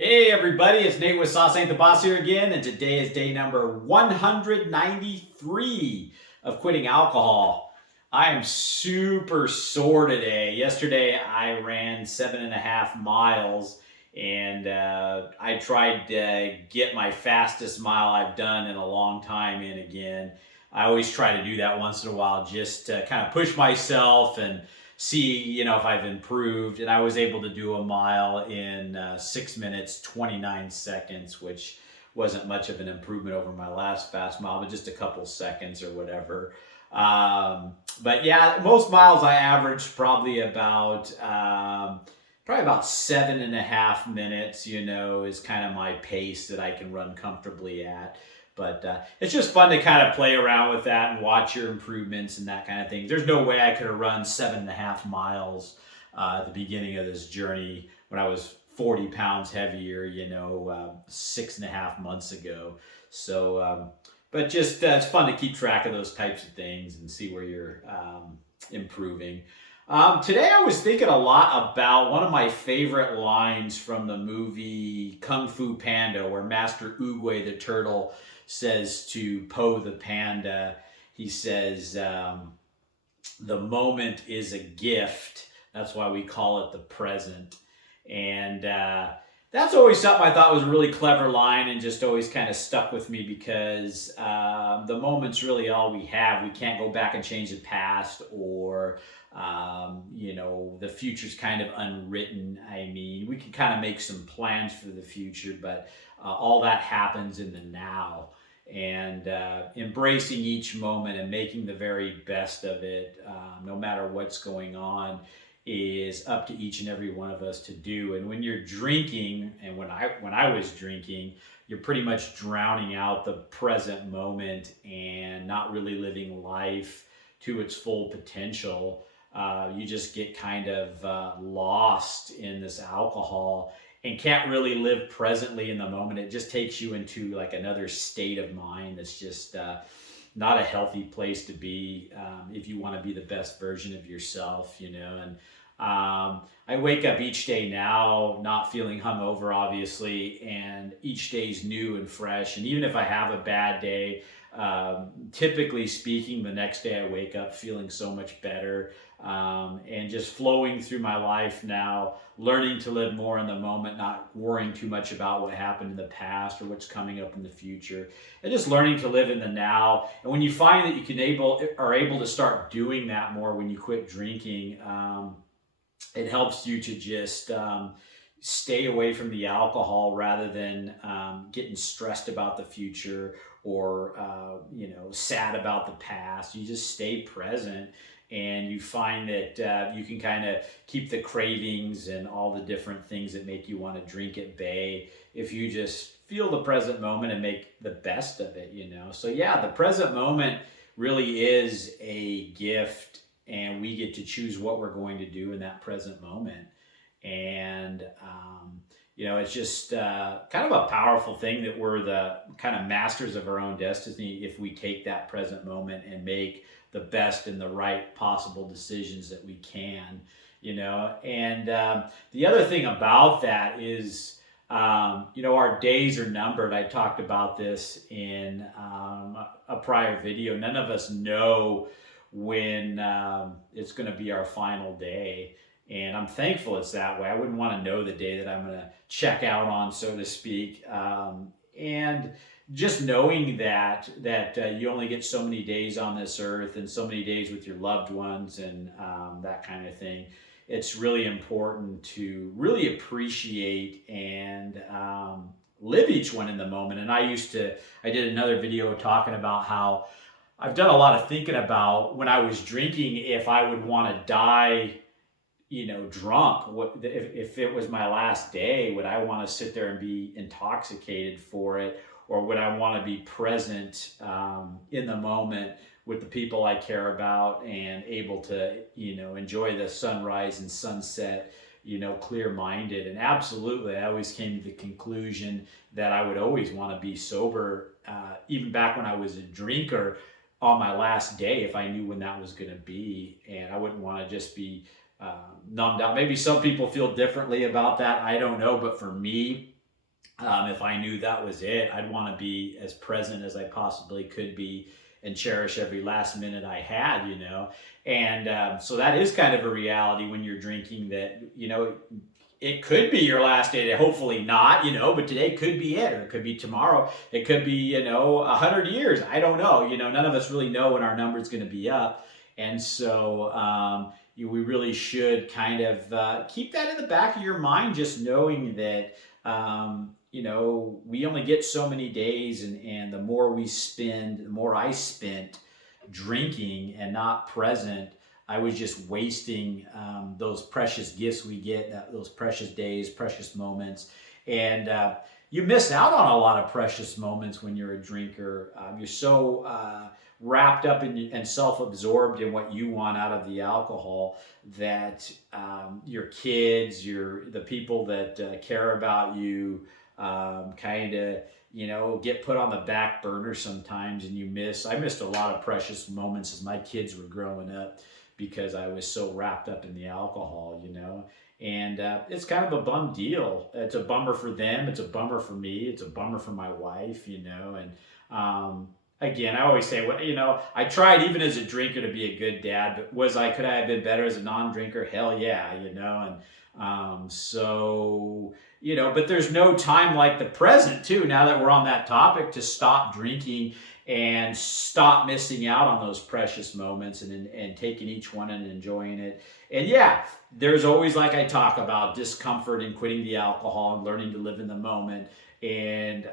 Hey everybody, it's Nate with Sauce Ain't the Boss here again, and today is day number 193 of quitting alcohol. I am super sore today. Yesterday I ran 7.5 miles, and I tried to get my fastest mile I've done in a long time in again. I always try to do that once in a while just to kind of push myself and see, if I've improved. And I was able to do a mile in 6 minutes, 29 seconds, which wasn't much of an improvement over my last fast mile, but just a couple seconds or whatever. But yeah, most miles I averaged probably about 7.5 minutes, is kind of my pace that I can run comfortably at. But it's just fun to kind of play around with that and watch your improvements and that kind of thing. There's no way I could have run 7.5 miles at the beginning of this journey when I was 40 pounds heavier, 6.5 months ago. But just it's fun to keep track of those types of things and see where you're improving. Today I was thinking a lot about one of my favorite lines from the movie Kung Fu Panda, where Master Oogway the turtle says to Po the panda, he says, the moment is a gift. That's why we call it the present. And that's always something I thought was a really clever line and just always kind of stuck with me because the moment's really all we have. We can't go back and change the past or the future's kind of unwritten. I mean, we can kind of make some plans for the future, but all that happens in the now. And embracing each moment and making the very best of it, no matter what's going on, is up to each and every one of us to do. And when you're drinking, and when I was drinking, you're pretty much drowning out the present moment and not really living life to its full potential. You just get kind of lost in this alcohol and can't really live presently in the moment. It just takes you into like another state of mind that's just not a healthy place to be if you want to be the best version of yourself, And I wake up each day now not feeling hungover, obviously, and each day's new and fresh. And even if I have a bad day, typically speaking, the next day I wake up feeling so much better and just flowing through my life now, learning to live more in the moment, not worrying too much about what happened in the past or what's coming up in the future, and just learning to live in the now. And when you find that are able to start doing that more when you quit drinking, it helps you to just stay away from the alcohol rather than getting stressed about the future or sad about the past. You just stay present, and you find that you can kind of keep the cravings and all the different things that make you want to drink at bay if you just feel the present moment and make the best of it. So yeah, the present moment really is a gift, and we get to choose what we're going to do in that present moment. And it's just kind of a powerful thing that we're the kind of masters of our own destiny if we take that present moment and make the best and the right possible decisions that we can. And the other thing about that is, our days are numbered. I talked about this in a prior video. None of us know when it's going to be our final day. And I'm thankful it's that way. I wouldn't want to know the day that I'm going to check out on, so to speak. And just knowing that you only get so many days on this earth and so many days with your loved ones and that kind of thing, it's really important to really appreciate and live each one in the moment. And I did another video talking about how I've done a lot of thinking about when I was drinking, if I would want to die drunk. What if it was my last day? Would I want to sit there and be intoxicated for it, or would I want to be present in the moment with the people I care about and able to enjoy the sunrise and sunset, clear-minded? And absolutely, I always came to the conclusion that I would always want to be sober, even back when I was a drinker, on my last day, if I knew when that was going to be. And I wouldn't want to just be numbed out. Maybe some people feel differently about that. I don't know. But for me, If I knew that was it, I'd want to be as present as I possibly could be and cherish every last minute I had, you know. And so that is kind of a reality when you're drinking, that, you know, it could be your last day. Hopefully not, you know, but today could be it, or it could be tomorrow. It could be, you know, 100 years. I don't know. You know, none of us really know when our number is going to be up. And so we really should kind of keep that in the back of your mind, just knowing that, you know, we only get so many days, and the more we spend, the more I spent drinking and not present, I was just wasting those precious gifts we get, those precious days, precious moments. And you miss out on a lot of precious moments when you're a drinker. You're so wrapped up in, and self-absorbed in what you want out of the alcohol, that your kids, the people that care about you, kind of, you know, get put on the back burner sometimes. And I missed a lot of precious moments as my kids were growing up, because I was so wrapped up in the alcohol, you know. And it's kind of a bum deal. It's a bummer for them. It's a bummer for me. It's a bummer for my wife, you know. And again, I always say, well, you know, I tried even as a drinker to be a good dad, but could I have been better as a non-drinker? Hell yeah, you know. And so, you know, but there's no time like the present too, now that we're on that topic, to stop drinking and stop missing out on those precious moments, and taking each one and enjoying it. And yeah, there's always, like I talk about, discomfort in quitting the alcohol and learning to live in the moment. And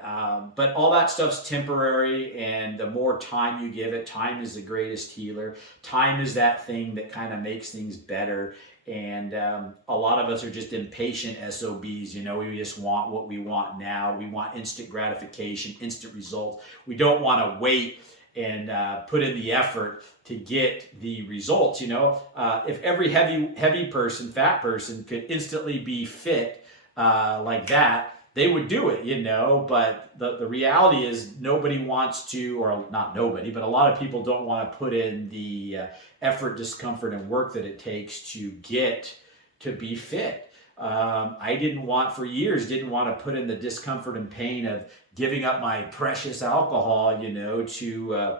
but all that stuff's temporary, and the more time you give it, time is the greatest healer. Time is that thing that kind of makes things better. And a lot of us are just impatient SOBs, you know. We just want what we want now. We want instant gratification, instant results. We don't want to wait and put in the effort to get the results, you know. If every heavy person, fat person, could instantly be fit like that, they would do it, you know. But the reality is, nobody wants to, or not nobody, but a lot of people don't want to put in the effort, discomfort, and work that it takes to get to be fit. I for years didn't want to put in the discomfort and pain of giving up my precious alcohol, you know, to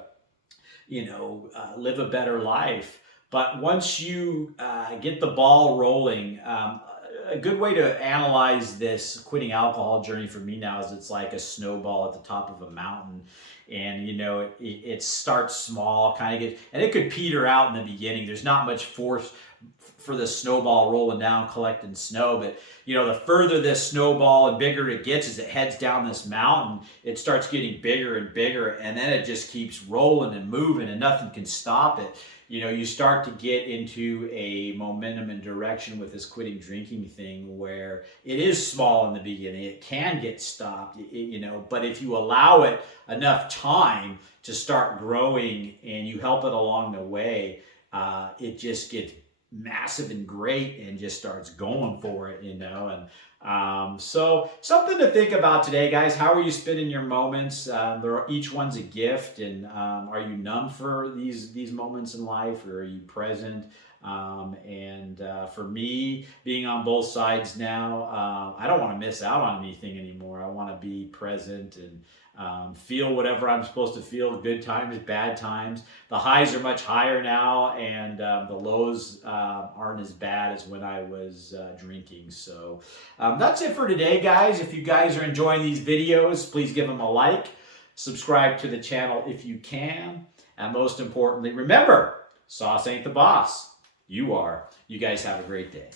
live a better life. But once you get the ball rolling, a good way to analyze this quitting alcohol journey for me now is, it's like a snowball at the top of a mountain. And, you know, it starts small, kind of and it could peter out in the beginning. There's not much force for the snowball rolling down, collecting snow. But, you know, the further this snowball and bigger it gets as it heads down this mountain, it starts getting bigger and bigger. And then it just keeps rolling and moving, and nothing can stop it. You know, you start to get into a momentum and direction with this quitting drinking thing, where it is small in the beginning. It can get stopped, you know, but if you allow it enough time to start growing, and you help it along the way, it just gets massive and great, and just starts going for it, you know. And so something to think about today, guys. How are you spending your moments? Each one's a gift. And are you numb for these moments in life, or are you present? For me, being on both sides now, I don't want to miss out on anything anymore. I want to be present and feel whatever I'm supposed to feel, good times, bad times. The highs are much higher now, and the lows aren't as bad as when I was drinking. So that's it for today, guys. If you guys are enjoying these videos, please give them a like, subscribe to the channel if you can, and most importantly, remember, sauce ain't the boss. You are. You guys have a great day.